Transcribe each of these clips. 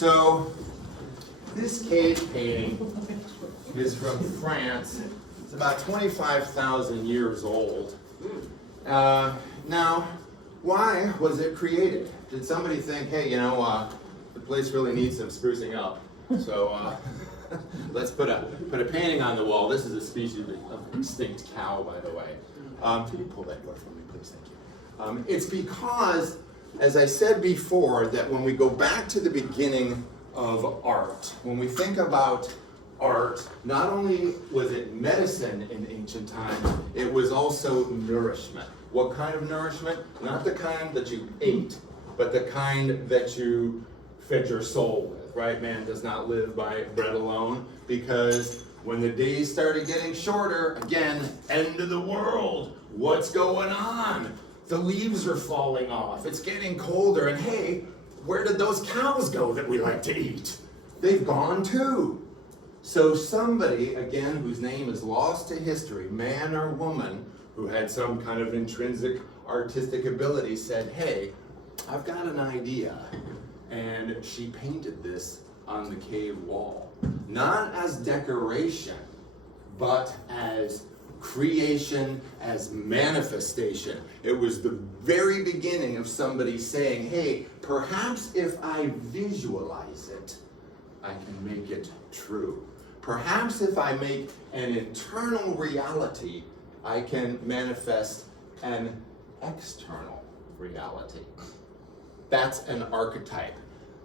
So this cave painting is from France. It's about 25,000 years old. Now, why was it created? Did somebody think, hey, the place really needs some sprucing up, so let's put a painting on the wall. This is a species of extinct cow, by the way. Can you pull that door for me, please? Thank you. It's because, as I said before, that when we go back to the beginning of art, when we think about art, not only was it medicine in ancient times, it was also nourishment. What kind of nourishment? Not the kind that you ate, but the kind that you fed your soul with, right? Man does not live by bread alone, because when the days started getting shorter, again, end of the world, what's going on? The leaves are falling off, it's getting colder, and hey, where did those cows go that we like to eat? They've gone too. So somebody, again, whose name is lost to history, man or woman, who had some kind of intrinsic artistic ability, said, hey, I've got an idea. And she painted this on the cave wall. Not as decoration, but as creation, as manifestation. It was the very beginning of somebody saying, hey, perhaps if I visualize it, I can make it true. Perhaps if I make an internal reality, I can manifest an external reality. That's an archetype.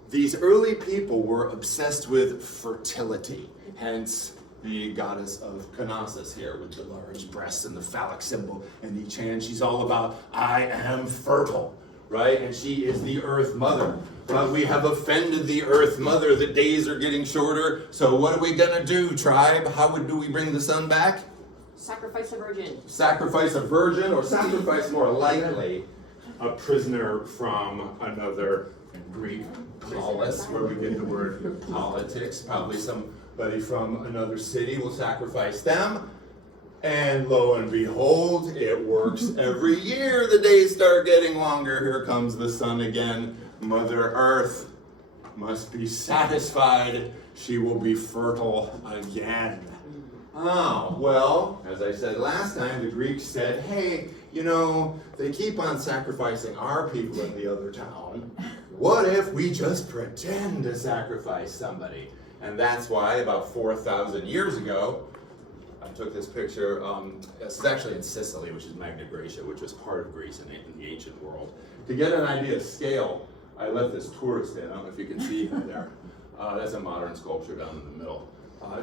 These early people were obsessed with fertility, hence the goddess of Knossos here with the large breasts and the phallic symbol and the chant. She's all about, I am fertile, right? And she is the earth mother. But we have offended the earth mother. The days are getting shorter. So what are we gonna do, tribe? How do we bring the sun back? Sacrifice a virgin. Sacrifice a virgin, or sacrifice more likely a prisoner from another Greek polis, where we get the word politics. Probably somebody from another city will sacrifice them. And lo and behold, it works every year. The days start getting longer. Here comes the sun again. Mother Earth must be satisfied. She will be fertile again. Oh, well, as I said last time, the Greeks said, hey, they keep on sacrificing our people in the other town. What if we just pretend to sacrifice somebody? And that's why about 4,000 years ago, I took this picture. This is actually in Sicily, which is Magna Graecia, which was part of Greece in the ancient world. To get an idea of scale, I left this tourist in. I don't know if you can see him there. That's a modern sculpture down in the middle.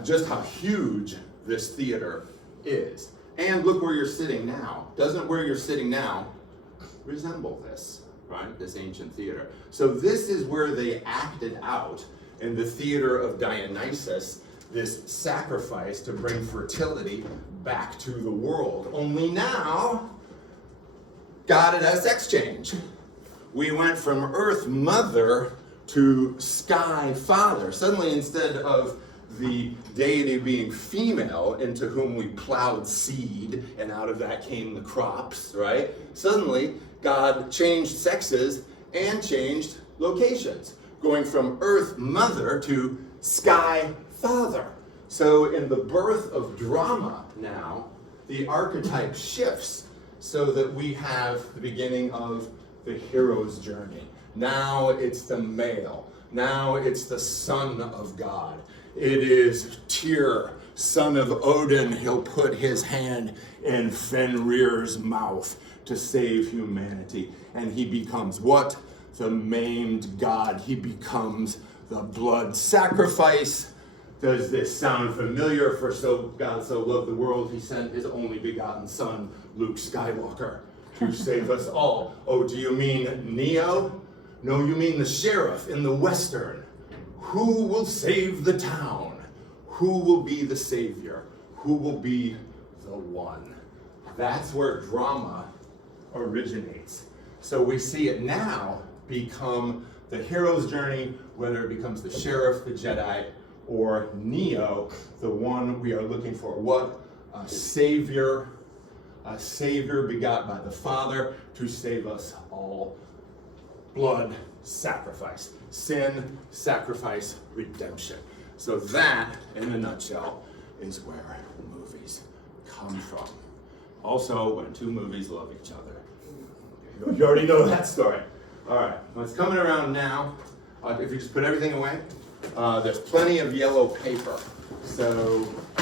Just how huge this theater is. And look where you're sitting now. Doesn't where you're sitting now resemble this, right? This ancient theater. So this is where they acted out in the theater of Dionysus, this sacrifice to bring fertility back to the world. Only now, God and us exchange. We went from Earth Mother to Sky Father. Suddenly, instead of the deity being female, into whom we plowed seed, and out of that came the crops, right? Suddenly, God changed sexes and changed locations, going from Earth Mother to Sky Father. So in the birth of drama now, the archetype shifts so that we have the beginning of the hero's journey. Now it's the male. Now it's the son of God. It is Tyr, son of Odin. He'll put his hand in Fenrir's mouth to save humanity. And he becomes what? The maimed god. He becomes the blood sacrifice. Does this sound familiar? For God so loved the world, he sent his only begotten son, Luke Skywalker, to save us all. Oh, do you mean Neo? No, you mean the sheriff in the Western. Who will save the town? Who will be the savior? Who will be the one? That's where drama originates. So we see it now become the hero's journey, whether it becomes the sheriff, the Jedi, or Neo, the one we are looking for. What? A savior begot by the Father to save us all. Blood sacrifice. Sin, sacrifice, redemption. So that, in a nutshell, is where movies come from. Also, when two movies love each other. You already know that story. All right, what's coming around now, if you just put everything away, there's plenty of yellow paper. So